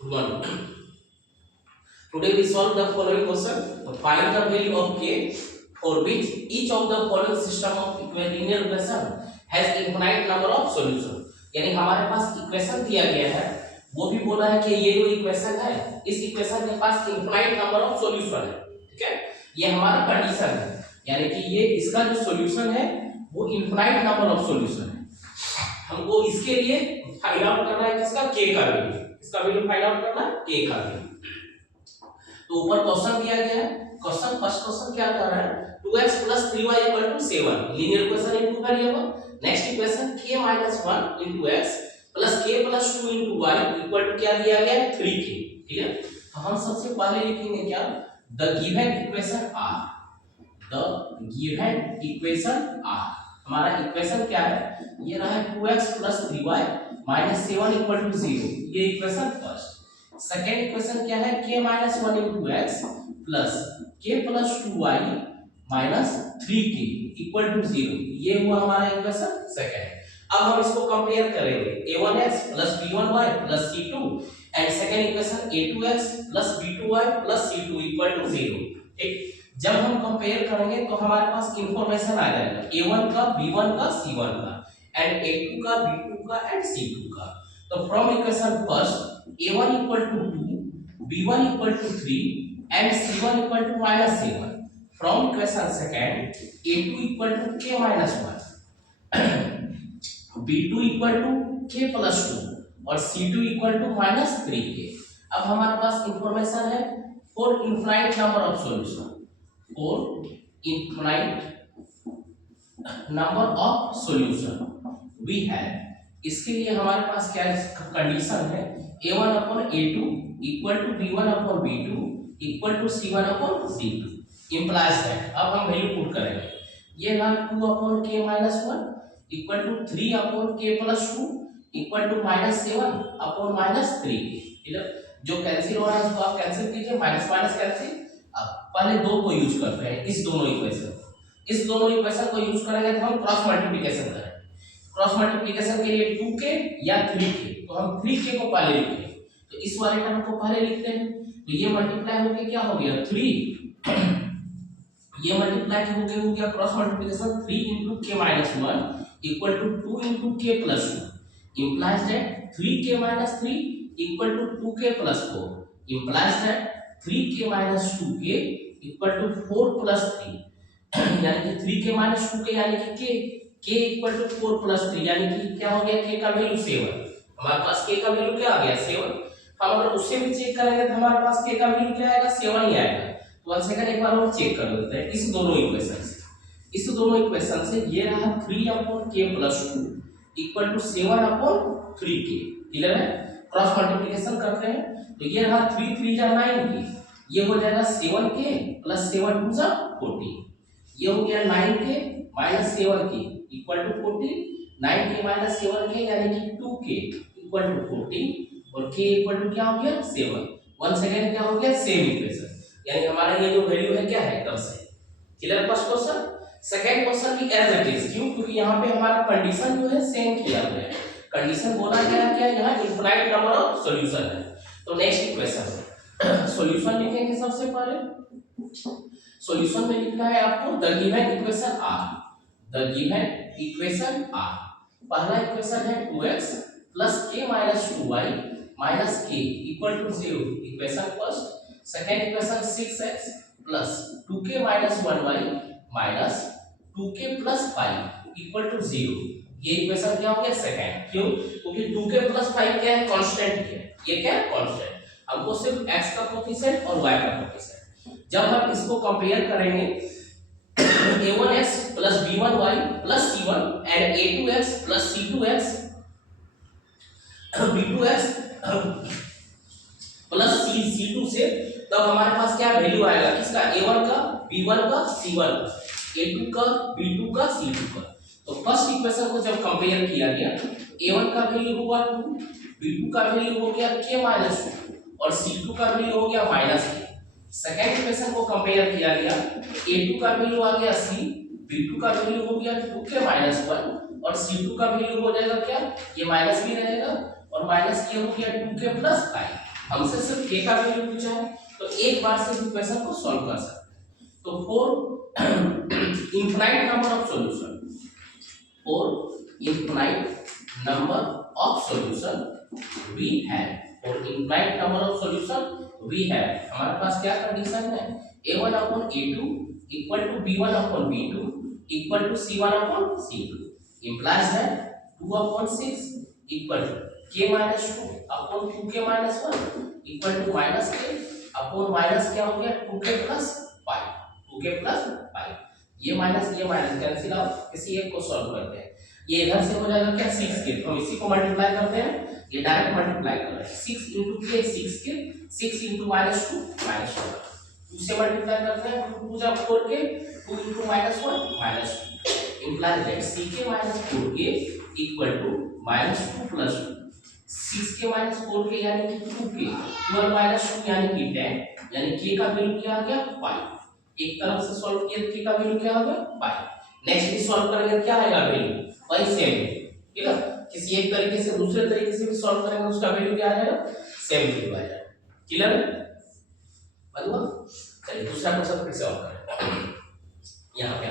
Good morning. Today we solve the following question. To find the value of k for which each of the following system of linear equation has infinite number of solution. यानी हमारे पास equation दिया गया है, वो भी बोला है कि ये जो इक्वेशन है, इस इक्वेशन के पास इनफाइनाइट नंबर ऑफ सॉल्यूशन है. ठीक है, ये हमारा कंडीशन है, यानी कि ये इसका जो सॉल्यूशन है वो इनफाइनाइट नंबर ऑफ सॉल्यूशन है. हमको इसके लिए फाइंड आउट करना है किसका, k का वैल्यू. इसका वैल्यू फाइंड आउट करना है k का वैल्यू. तो ऊपर क्वेश्चन दिया गया है. क्वेश्चन फर्स्ट क्वेश्चन क्या कर रहा है, 2x 3y 7 linear equation in two variable. Next equation k - 1 x k + 2 y equal to क्या दिया गया है, 3k. ठीक है, तो हम सबसे पहले लिखेंगे क्या, the given equation are. The given equation are, हमारा इक्वेशन क्या है, ये रहा है 2x 3y - 7 = 0. ये इक्वेशन फर्स्ट. सेकेंड इक्वेशन क्या है, k - 1 x k + 2y - 3k = 0. ये हुआ हमारा इक्वेशन सेकेंड. अब हम इसको कंपेयर करेंगे, a1x + b1y + c2 and second equation a2x + b2y + c2 = 0. ठीक, जब हम कंपेयर करेंगे तो हमारे पास इंफॉर्मेशन आ जाएगा a1 का, b1 का, c1 का एंड a2 का, b2 का एंड c2 का. तो from equation first a1 = 2, b1 = 3 and c1 = -7. From equation second a2 = k - 1, b2 = k + 2 और c2 = -3k. अब हमारे पास इंफॉर्मेशन है for infinite number of solution. For infinite number of solution we have. इसके लिए हमारे पास क्या कंडीशन है, a1/a2 = b1/b2 = c1/c2 implies that. अब हम वैल्यू पुट करेंगे, ये ना 2/k - 1 = 3/k + 2 = -7/-3k. ठीक है, जो कैंसिल हो रहा है उसको आप कैंसिल कीजिए, माइनस माइनस कैंसिल. अब पहले दो को यूज करते हैं, इस दोनों इक्वेशन को यूज करेंगे तो हम क्रॉस मल्टीप्लिकेशन करेंगे. क्रॉस मल्टीप्लिकेशन के लिए 2k या 3k, तो हम 3k को पहले लिखेंगे. तो इस वाले टर्म को पहले लिखते हैं, तो ये मल्टीप्लाई होके क्या हो गया 3, ये मल्टीप्लाई हो गया cross multiplication 3 × k - 1 = 2 × k + 2 implies that 3k - 3 = 2k + 4 implies that 3k - 2k = 4 + 3. यानी कि 3k - 2k यानी कि k = 4 + 3 यानी कि क्या हो गया, k का वैल्यू 7. हमारे पास k का वैल्यू क्या आ गया 7. हम अगर उससे भी चेक करेंगे तो हमारे पास k का वैल्यू क्या आएगा, 7 ही आएगा. तो वन सेकंड एक बार और चेक कर लेते हैं इस दोनों इक्वेशन से ये रहा 3/k + 2 = 7/3k. क्लियर है, क्रॉस मल्टीप्लिकेशन करते हैं तो ये रहा 3 3 जा 9k, ये हो जाएगा 7k + 7 2 जा 14. ये हो गया 9k - 7k = 14. 9k - 7k यानी कि 2k = 14 और k = क्या हो गया 7. वन सेकंड क्या हो गया, सेम इक्वेशन. यानी हमारा ये जो वैल्यू है क्या है, एकदम सही. Clear first question. Second question भी एज इट इज, क्यों, क्योंकि यहाँ पे हमारा कंडीशन जो है सेम किया गया है. कंडीशन बोला गया है क्या, यहाँ इनफाइनाइट नंबर ऑफ सॉल्यूशन है. तो नेक्स्ट इक्वेशन सॉल्यूशन लिखेंगे. सबसे पहले सॉल्यूशन में लिखना है आपको the given equation are. The given equation are, पहला इक्वेशन है 2x + k - 2y - k = 0. Equation first. Second equation 6x + 2k - 1y - 2k + 5 = 0. ये इक्वेशन क्या हो गया सेकेंड. क्यों, क्योंकि 2k + 5 क्या है, कांस्टेंट है. ये क्या है, कांस्टेंट. हमको सिर्फ x का कोएफिशिएंट और y का कोएफिशिएंट. जब हम इसको कंपेयर करेंगे a1x + b1y + c1 and a2x + c2x b2x + c2 से, तब हमारे पास क्या वैल्यू आएगा किसका, a1 का, b1 का, c1 का, a2 का, b2 का, c2 का. तो फर्स्ट इक्वेशन को जब कंपेयर किया गया a1 का वैल्यू हुआ 2, b2 का वैल्यू हो गया k - 2 और c2 का वैल्यू हो गया -k. सेकेंड इक्वेशन को कंपेयर किया गया a2 का वैल्यू आ गया c, b2 का वैल्यू हो गया 2k - 1 और c2 का वैल्यू हो जाएगा क्या, ये माइनस भी रहेगा और और माइनस ये हो गया 2k प्लस 5। हमसे सिर्फ k का वैल्यू पूछा है, तो एक बार से भी क्वेश्चन को सॉल्व कर सकते हैं। तो for infinite number of solution, for infinite number of solution we have, for infinite number of solution we have, हमारे पास क्या कंडीशन है, a1 upon a2 equal to b1 upon b2 equal to c1 upon c2, implies that 2 upon 6 equal to k minus 2 upon 2k minus 1 equal to minus k upon minus क्या हो गया 2k plus 5, 2k plus 5, ये minus cancel out, किसी एक को solve करते हैं, ये इधर से हो जाएगा क्या 6k, तो हम इसी को मल्टीप्लाई करते हैं, ये डायरेक्ट मल्टीप्लाई कर रहे हैं, 6 into k 6k, 6 into minus 2 minus 1, 2 से मल्टीप्लाई करते हैं, 2 जा 4k, 2 into minus 1 minus 2, implies that ck minus 4k equal to minus 2 plus 2, 6k minus 4k यानी कि 2k, 12 minus 2 यानी कि 10, यानी k का वैल्यू क्या आ गया 5, एक तरफ से सॉल्व किया k का वैल्यू क्या आ गया 5, नेक्स्ट भी सॉल्व करेंगे क्या आएगा वैल्यू वही सेम, ठीक है, किसी एक तरीके से दूसरे तरीके से भी सॉल्व करेंगे उसका वैल्यू क्या आ जाएगा सेम वैल्यू आ जाएगा, क्लियर है मतलब। चलिए दूसरा क्वेश्चन फिर से सॉल्व करें, यहाँ पे